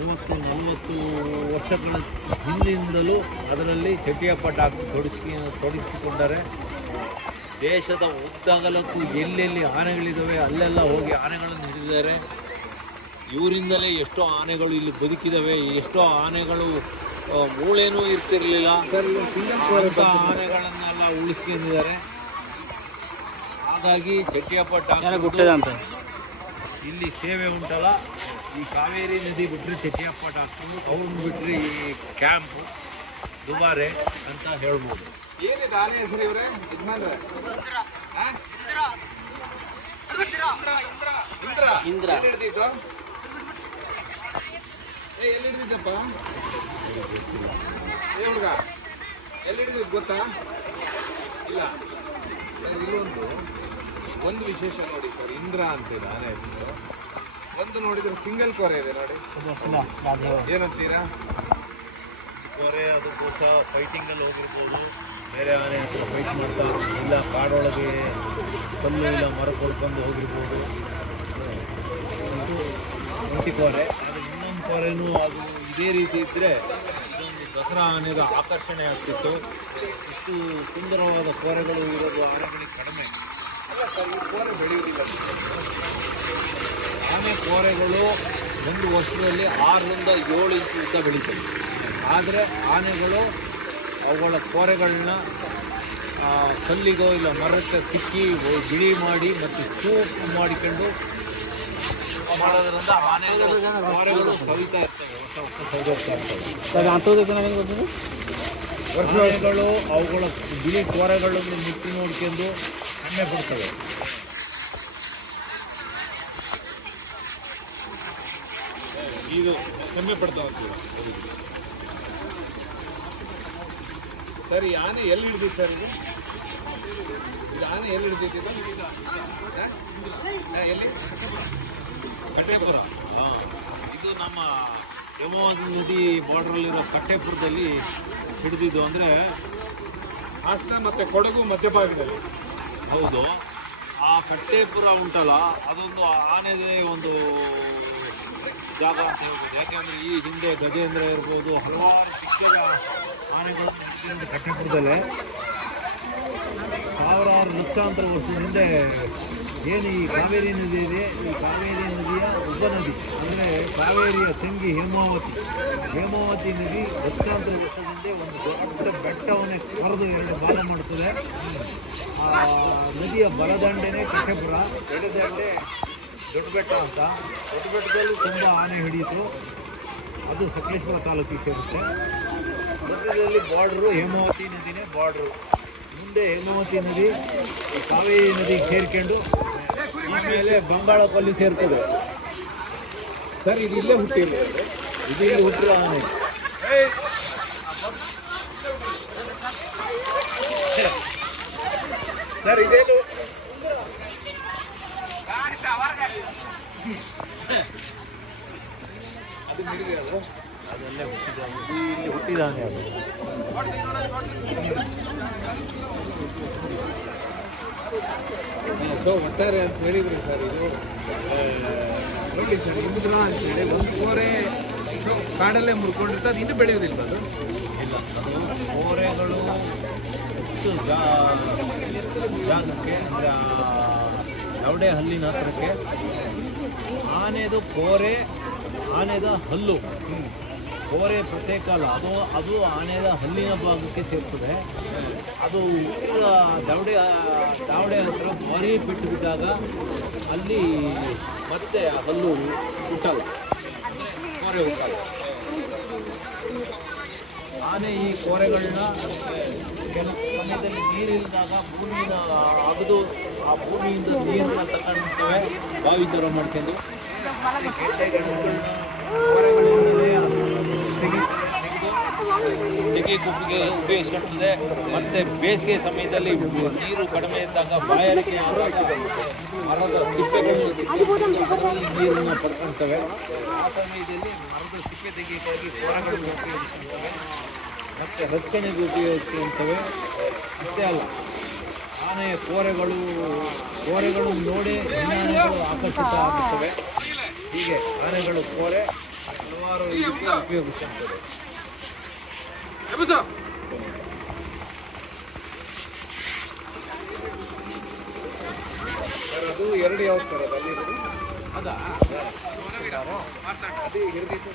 30-40 ವರ್ಷಗಳ ಹಿಂದಿನಿಂದಲೂ ಅದರಲ್ಲಿ ಚಟಿಯಪ್ಪ ಡಾಕ್ಟರ್ ತೊಡಗಿಸಿಕೊಂಡರೆ ದೇಶದ ಉದ್ದಗಲಕ್ಕೂ ಎಲ್ಲೆಲ್ಲಿ ಆನೆಗಳಿದ್ದಾವೆ ಅಲ್ಲೆಲ್ಲ ಹೋಗಿ ಆನೆಗಳನ್ನು ಹಿಡಿದಿದ್ದಾರೆ. ಇವರಿಂದಲೇ ಎಷ್ಟೋ ಆನೆಗಳು ಇಲ್ಲಿ ಬದುಕಿದ್ದಾವೆ. ಎಷ್ಟೋ ಆನೆಗಳು ಮೂಳೆನೂ ಇರ್ತಿರ್ಲಿಲ್ಲ, ಅಂಥ ಆನೆಗಳನ್ನೆಲ್ಲ ಉಳಿಸ್ಕೊಂಡಿದ್ದಾರೆ. ಹಾಗಾಗಿ ಚಟಿಯಪ್ಪ ಡಾಕ್ಟರ್ ಇಲ್ಲಿ ಸೇವೆ ಉಂಟಲ್ಲ, ಈ ಕಾವೇರಿ ನದಿ ಬಿಟ್ಟರೆ ಚಟಿಯಪ್ಪ ಡಾಕ್ಟ್ರು, ಅವ್ರನ್ನ ಬಿಟ್ಟರೆ ಈ ಕ್ಯಾಂಪು ದುಬಾರೆ ಅಂತ ಹೇಳ್ಬೋದು. ಏನಿದೆ ಆನೆ ಹೆಸರು ಇವರೇ ಯಜಮಾನ್ರೆ? ಇಂದ್ರ ಎಲ್ಲಿ ಹಿಡ್ದಿತ್ತು? ಎಲ್ಲಿ ಹಿಡ್ದಿದ್ದಪ್ಪ? ಹುಡುಗ ಎಲ್ಲಿ ಹಿಡಿದಿದ್ದು ಗೊತ್ತಾ? ಇಲ್ಲ. ಒಂದು ವಿಶೇಷ ನೋಡಿ ಸರ್, ಇಂದ್ರ ಅಂತಿದೆ ಆನೆ ಹೆಸರು. ಒಂದು ನೋಡಿದ್ರೆ ಸಿಂಗಲ್ ಕೋರೆ ಇದೆ ನೋಡಿ, ಏನಂತೀರಾ? ಕೋರೆ ಅದಕ್ಕೋಸ್ಕರ ಫೈಟಿಂಗಲ್ಲಿ ಹೋಗಿರ್ಬೋದು, ಬೇರೆ ಆನೆ ಹತ್ರ ಫೈಟ್ ಮಾಡ್ತಾ, ಇಲ್ಲ ಕಾಡೊಳಗೆ ಕಲ್ಲು ಇಲ್ಲ ಮರ ಕೊಡ್ಕೊಂಡು ಹೋಗಿರ್ಬೋದು. ಒಂಟಿ ಕೋರೆ. ಅದು ಇನ್ನೊಂದು ಕೋರೆನೂ ಅದು ಇದೇ ರೀತಿ ಇದ್ದರೆ ಇದೊಂದು ದಸರಾ ಆನೆದ ಆಕರ್ಷಣೆ ಆಗ್ತಿತ್ತು. ಇಷ್ಟು ಸುಂದರವಾದ ಕೋರೆಗಳು ಇರೋದು ಆನೆಗಳಿಗೆ ಕಡಿಮೆ. ಕೋರೆ ಬೆಳೆಯುವುದಿಲ್ಲ. ಆನೆ ಕೋರೆಗಳು ಒಂದು ವರ್ಷದಲ್ಲಿ 6-7 ಇಂಚು ಉದ್ದ ಬೆಳೀತವೆ. ಆದರೆ ಆನೆಗಳು ಅವುಗಳ ಕೋರೆಗಳನ್ನ ಕಲ್ಲಿಗೋ ಇಲ್ಲ ಮರಕ್ಕೆ ತಿಕ್ಕಿ ಬಿಳಿ ಮಾಡಿ ಮತ್ತು ಚೂಪು ಮಾಡಿಕೊಂಡು ಮಾಡೋದ್ರಿಂದ ಆನೆಗಳು ಕೋರೆಗಳು ಸವಿತಾ ಇರ್ತವೆ, ಹೊಸ ಸೌದರ್ತಾ ಇರ್ತವೆ. ಆನೆಗಳು ಅವುಗಳ ಬಿಳಿ ಕೋರೆಗಳನ್ನು ಮುಟ್ಟಿ ನೋಡ್ಕೊಂಡು ಹೆಮ್ಮೆ ಪಡ್ತವೆ. ಇದು ಹೆಮ್ಮೆ ಪಡ್ತಾ ಹೋಗ್ತೀವಿ. ಸರ್ ಈ ಆನೆ ಎಲ್ಲಿ ಹಿಡಿದಿತ್ತು ಸರ್? ಇದು ಆನೆ ಎಲ್ಲಿ ಹಿಡಿದಿದ್ದು? ಎಲ್ಲಿ? ಕಟ್ಟೇಪುರ. ಇದು ನಮ್ಮ ಹೇಮಾವತಿ ನದಿ ಬಾರ್ಡ್ರಲ್ಲಿರೋ ಕಟ್ಟೇಪುರದಲ್ಲಿ ಹಿಡಿದಿದ್ದು. ಅಂದರೆ ಹಾಸನ ಮತ್ತು ಕೊಡಗು ಮಧ್ಯಭಾಗದಲ್ಲಿ. ಹೌದು. ಆ ಕಟ್ಟೇಪುರ ಉಂಟಲ್ಲ, ಅದೊಂದು ಆನೆದೇ ಒಂದು ಜಾಗ ಅಂತ ಹೇಳ್ಬೋದು. ಯಾಕೆಂದರೆ ಈ ಹಿಂದೆ ಗಜೇಂದ್ರ ಇರ್ಬೋದು, ಹಲವಾರು ಚಿಕ್ಕದ ಆನೆಗಳನ್ನು ಕಟ್ಟೇಪುರದಲ್ಲೇ ಸಾವಿರಾರು ಲಕ್ಷಾಂತರ ವರ್ಷದ ಹಿಂದೆ ಏನು ಈ ಕಾವೇರಿ ನದಿ ಇದೆ, ಈ ಕಾವೇರಿ ನದಿಯ ಉಪನದಿ ಅಂದರೆ ಕಾವೇರಿಯ ತಂಗಿ ಹೇಮಾವತಿ ನದಿ ಲಕ್ಷಾಂತರ ವರ್ಷದಿಂದ ಒಂದು ದೊಡ್ಡ ಬೆಟ್ಟವನ್ನೇ ಕರೆದು 2 ಭಾಗ ಮಾಡ್ತದೆ. ಆ ನದಿಯ ಬಲದಂಡೆನೇ ಕಟ್ಟೇಪುರ, ಎಡದಂಡೆ ದೊಡ್ಡ ಬೆಟ್ಟ ಅಂತ. ದೊಡ್ಡ ಬೆಟ್ಟದಲ್ಲಿ ತುಂಬ ಆನೆ ಹಿಡಿಯಿತು. ಅದು ಸಕಲೇಶ್ವರ ತಾಲೂಕಿಗೆ ಸೇರುತ್ತೆ. ಮಧ್ಯದಲ್ಲಿ ಬಾರ್ಡ್ರು ಹೇಮಾವತಿ ನದಿನೇ ಬಾರ್ಡ್ರು. ಮುಂದೆ ಹೇಮಾವತಿ ನದಿ ಈ ಕಾವೇರಿ ನದಿಗೆ ಸೇರ್ಕೊಂಡು ಆಮೇಲೆ ಬಂಗಾಳಕೊಲ್ಲಿ ಸೇರ್ತದೆ. ಸರ್ ಇದು ಇಲ್ಲೇ ಹುಟ್ಟಿಲ್ಲ, ಇದು ಇಲ್ಲಿ ಹುಟ್ಟಿರೋ ಆನೆ. ಸರ್ ಇದೇನು ಅದು ಹಿಡಿದೆ, ಅದಲ್ಲೇ ಇಲ್ಲಿ ಹುಟ್ಟಿದಾನೆ ಅದು. ಸೊ ಒಟ್ಟಾರೆ ಅಂತ ಹೇಳಿದ್ರಿ ಸರ್. ಇದು ನೋಡಿ ಸರ್, ಇಂದ್ರ ಅಂತೇಳಿ ಒಂದು ಕೋರೆ ಕಾಡಲ್ಲೇ ಮುರ್ಕೊಂಡಿರ್ತದೆ. ಅದು ಇನ್ನೂ ಬೆಳೆಯೋದಿಲ್ಲ. ಅದು ಇಲ್ಲ, ಅದು ಕೋರೆಗಳು ಹೆಚ್ಚು ಜಾಗಕ್ಕೆ ಅಂದರೆ ಯಾವುದೇ ಹಲ್ಲಿನ ಹತ್ರಕ್ಕೆ ಆನೆದು ಕೋರೆ, ಆನೆದ ಹಲ್ಲು. ಕೋರೆ ಪ್ರತ್ಯೇಕ ಅಲ್ಲ, ಅದು ಆನೆದ ಹಲ್ಲಿನ ಭಾಗಕ್ಕೆ ಸೇರ್ತದೆ. ಅದು ದಾವಡೆ ಹತ್ರ ಭಾರಿ ಪೆಟ್ಟು ಬಿದ್ದಾಗ ಅಲ್ಲಿ ಮತ್ತೆ ಆ ಹಲ್ಲು ಹುಟ್ಟಲ್ಲ, ಅಂದರೆ ಕೋರೆ ಹುಟ್ಟಲ್ಲ. ಆನೆ ಈ ಕೋರೆಗಳನ್ನ ಕೆಲವು ಸಮಯದಲ್ಲಿ ನೀರಿಲ್ಲದಾಗ ಭೂಮಿನ ಅಗದು ಆ ಭೂಮಿಯಿಂದ ನೀರನ್ನ ತಗೊಂಡ್ತೇವೆ, ಬಾವಿ ಥರ ಮಾಡ್ಕೊಂಡು ತೆಗಿ ಗುಬ್ಬಿಗೆ ಉಪಯೋಗಿಸ್ಕೊಳ್ತದೆ. ಮತ್ತು ಬೇಸಿಗೆ ಸಮಯದಲ್ಲಿ ನೀರು ಕಡಿಮೆ ಇದ್ದಾಗ ಬಾಯಾರಿಕೆ ಮರದ ಸಿಪ್ಪೆಗಳು ನೀರನ್ನು ಪಡ್ಕೊಳ್ತವೆ. ಆ ಸಮಯದಲ್ಲಿ ಮರದ ಸಿಪ್ಪೆ ತೆಗೆಯಕ್ಕಾಗಿ ಕೋರೆಗಳನ್ನು ಉಪಯೋಗಿಸ್ಕೊಳ್ತವೆ ಮತ್ತು ರಕ್ಷಣೆಗೆ ಉಪಯೋಗಿಸುವಂಥವೆ. ಅಷ್ಟೇ ಅಲ್ಲ, ಆನೆಯ ಕೋರೆಗಳು ನೋಡಿ ಆನೆಗಳು ಆಕರ್ಷಿತ ಆಗುತ್ತವೆ. ಹೀಗೆ ಆನೆಗಳು ಕೋರೆ ಹಲವಾರು ಇದಕ್ಕೆ ಉಪಯೋಗಿಸ್ತಾರೆ. ಸರ್ ಅದು 2 ಯಾವ್ದು ಸರ್ ಅದು ಅಲ್ಲಿ ಇರೋದು? ಅದಾ ಅದು ಹಿಡಿದಿತ್ತು